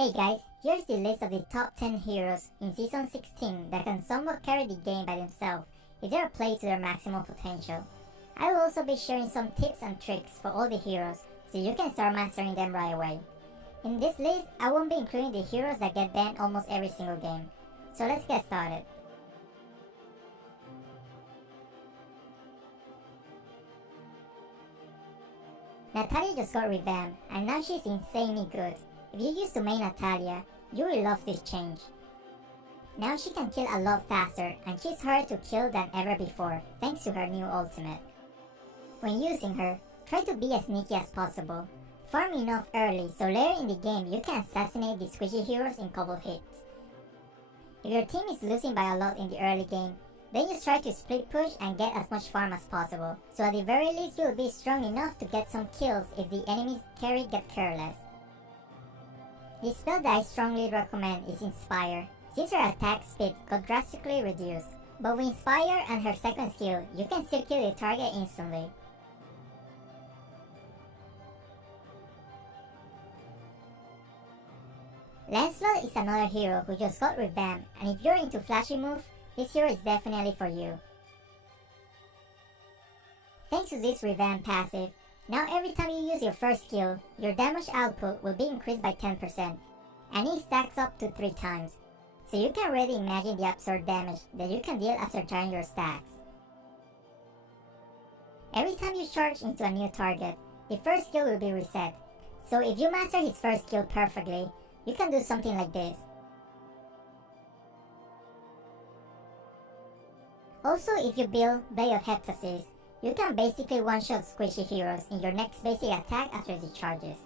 Hey guys, here's the list of the top 10 heroes in Season 16 that can somewhat carry the game by themselves if they are played to their maximum potential. I will also be sharing some tips and tricks for all the heroes so you can start mastering them right away. In this list, I won't be including the heroes that get banned almost every single game. So let's get started. Natalia just got revamped and now she's insanely good. If you used to main Natalia, you will love this change. Now she can kill a lot faster and she's harder to kill than ever before thanks to her new ultimate. When using her, try to be as sneaky as possible. Farm enough early so later in the game you can assassinate the squishy heroes in couple hits. If your team is losing by a lot in the early game, then just try to split push and get as much farm as possible, so at the very least you will be strong enough to get some kills if the enemy's carry get careless. The spell that I strongly recommend is Inspire, since her attack speed got drastically reduced, but with Inspire and her second skill, you can still kill the target instantly. Lancelot is another hero who just got revamped, and if you're into flashy moves, this hero is definitely for you. Thanks to this revamp passive, now every time you use your first skill, your damage output will be increased by 10%, and it stacks up to 3 times, so you can already imagine the absurd damage that you can deal after trying your stacks. Every time you charge into a new target, the first skill will be reset, so if you master his first skill perfectly, you can do something like this. Also, if you build Blade of Heptasis, you can basically one-shot squishy heroes in your next basic attack after the charges.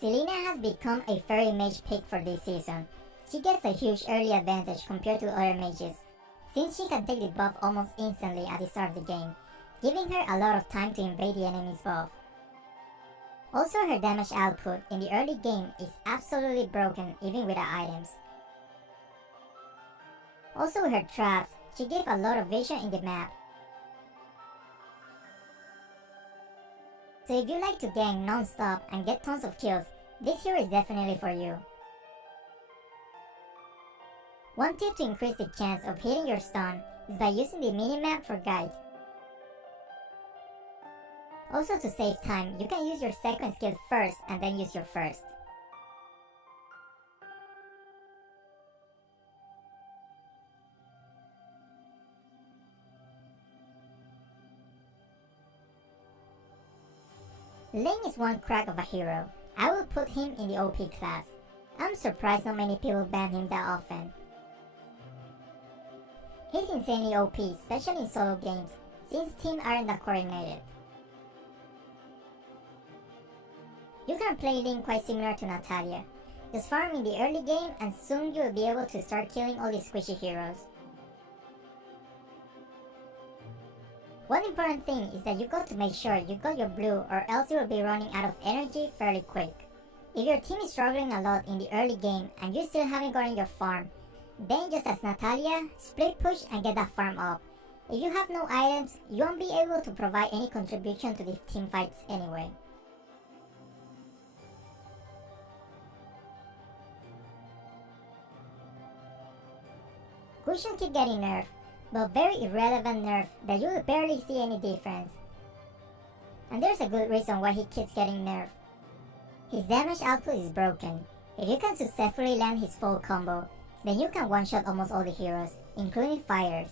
Selena has become a fairy mage pick for this season. She gets a huge early advantage compared to other mages, since she can take the buff almost instantly at the start of the game, giving her a lot of time to invade the enemy's buff. Also, her damage output in the early game is absolutely broken even without items. Also with her traps, she gave a lot of vision in the map. So if you like to gang non-stop and get tons of kills, this hero is definitely for you. One tip to increase the chance of hitting your stun is by using the minimap for guide. Also, to save time, you can use your second skill first and then use your first. Lane is one crack of a hero. I will put him in the OP class. I'm surprised not many people ban him that often. He's insanely OP, especially in solo games, since teams aren't that coordinated. You can play Lane quite similar to Natalia. Just farm in the early game and soon you will be able to start killing all the squishy heroes. One important thing is that you got to make sure you got your blue or else you will be running out of energy fairly quick. If your team is struggling a lot in the early game and you still haven't gotten your farm, then just as Natalia, split push and get that farm up. If you have no items, you won't be able to provide any contribution to the team fights anyway. Gusion keep getting nerfed, but very irrelevant nerf that you will barely see any difference. And there's a good reason why he keeps getting nerfed. His damage output is broken. If you can successfully land his full combo, then you can one-shot almost all the heroes, including fighters.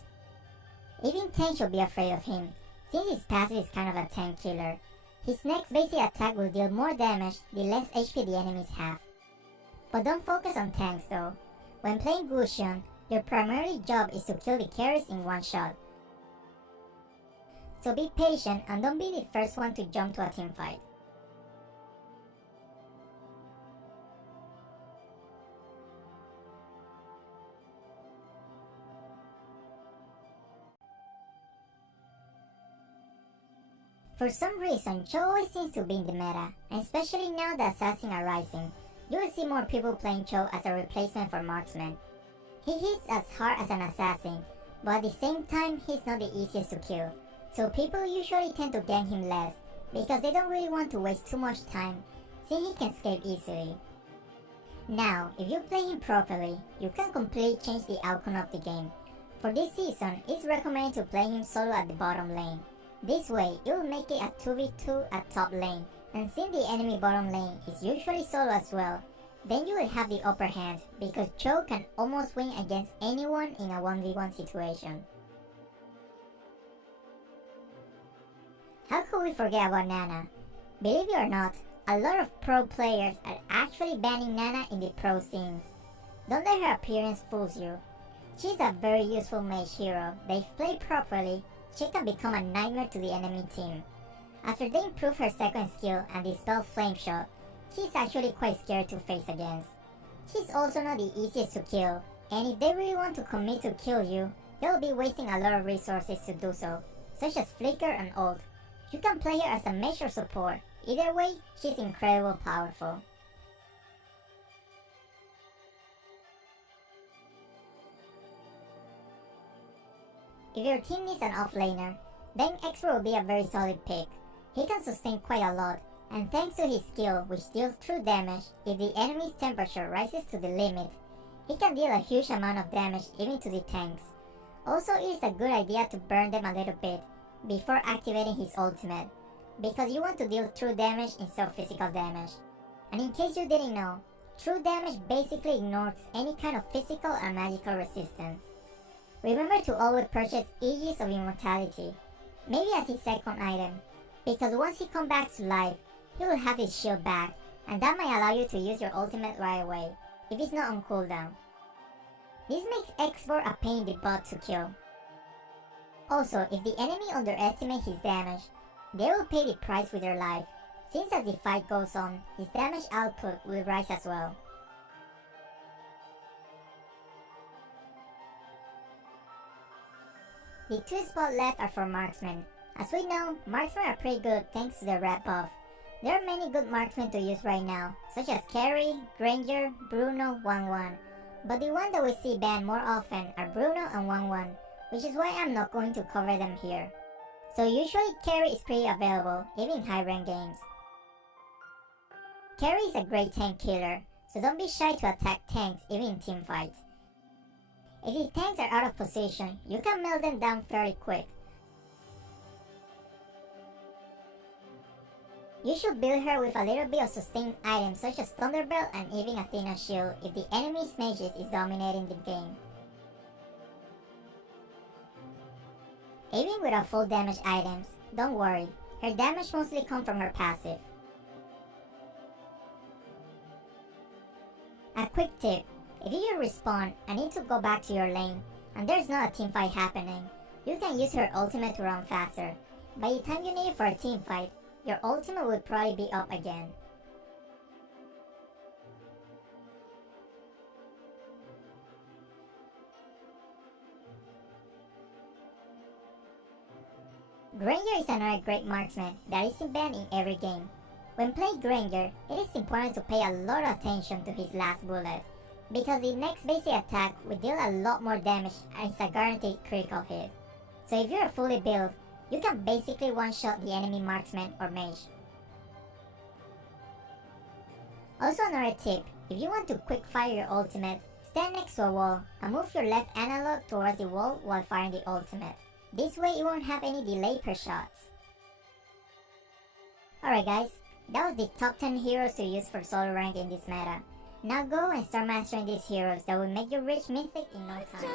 Even tanks should be afraid of him, since his passive is kind of a tank killer. His next basic attack will deal more damage the less HP the enemies have. But don't focus on tanks though. When playing Gusion, your primary job is to kill the carries in one shot. So be patient and don't be the first one to jump to a team fight. For some reason, Cho always seems to be in the meta, and especially now that assassins are rising, you will see more people playing Cho as a replacement for marksman. He hits as hard as an assassin, but at the same time he's not the easiest to kill. So people usually tend to gank him less because they don't really want to waste too much time since he can escape easily. Now, if you play him properly, you can completely change the outcome of the game. For this season, it's recommended to play him solo at the bottom lane. This way, it will make it a 2v2 at top lane, and since the enemy bottom lane is usually solo as well, then you will have the upper hand because Cho can almost win against anyone in a 1v1 situation. How could we forget about Nana? Believe it or not, a lot of pro players are actually banning Nana in the pro scenes. Don't let her appearance fool you. She's a very useful mage hero that if played properly, she can become a nightmare to the enemy team. After they improve her second skill and dispel Flame Shot, she's actually quite scary to face against. She's also not the easiest to kill, and if they really want to commit to kill you, they'll be wasting a lot of resources to do so, such as Flicker and ult. You can play her as a mage or support. Either way, she's incredibly powerful. If your team needs an offlaner, then Expert will be a very solid pick. He can sustain quite a lot, and thanks to his skill which deals true damage, if the enemy's temperature rises to the limit, he can deal a huge amount of damage even to the tanks. Also, it is a good idea to burn them a little bit before activating his ultimate, because you want to deal true damage instead of physical damage. And in case you didn't know, true damage basically ignores any kind of physical and magical resistance. Remember to always purchase Aegis of Immortality, maybe as his second item, because once he comes back to life, he will have his shield back, and that might allow you to use your ultimate right away, if it's not on cooldown. This makes X4 a pain in the butt to kill. Also, if the enemy underestimates his damage, they will pay the price with their life, since as the fight goes on, his damage output will rise as well. The two spots left are for marksmen. As we know, marksmen are pretty good thanks to the red buff. There are many good marksmen to use right now, such as Carry, Granger, Bruno, 1-1. But the one that we see banned more often are Bruno and 1-1, which is why I'm not going to cover them here. So usually Carry is pretty available, even in high rank games. Carry is a great tank killer, so don't be shy to attack tanks even in teamfights. If the tanks are out of position, you can melt them down fairly quick. You should build her with a little bit of sustained items such as Thunderbelt and even Athena Shield if the enemy's mages is dominating the game. Even without full damage items, don't worry, her damage mostly comes from her passive. A quick tip, if you respawn and need to go back to your lane, and there's not a teamfight happening, you can use her ultimate to run faster. By the time you need it for a teamfight, your ultimate will probably be up again. Granger is another great marksman that isn't banned in every game. When playing Granger, it is important to pay a lot of attention to his last bullet, because the next basic attack will deal a lot more damage and is a guaranteed critical hit. So if you're fully built, you can basically one-shot the enemy marksman or mage. Also another tip, if you want to quick fire your ultimate, stand next to a wall and move your left analog towards the wall while firing the ultimate. This way you won't have any delay per shots. Alright guys, that was the top 10 heroes to use for solo rank in this meta. Now go and start mastering these heroes that will make you reach Mythic in no time.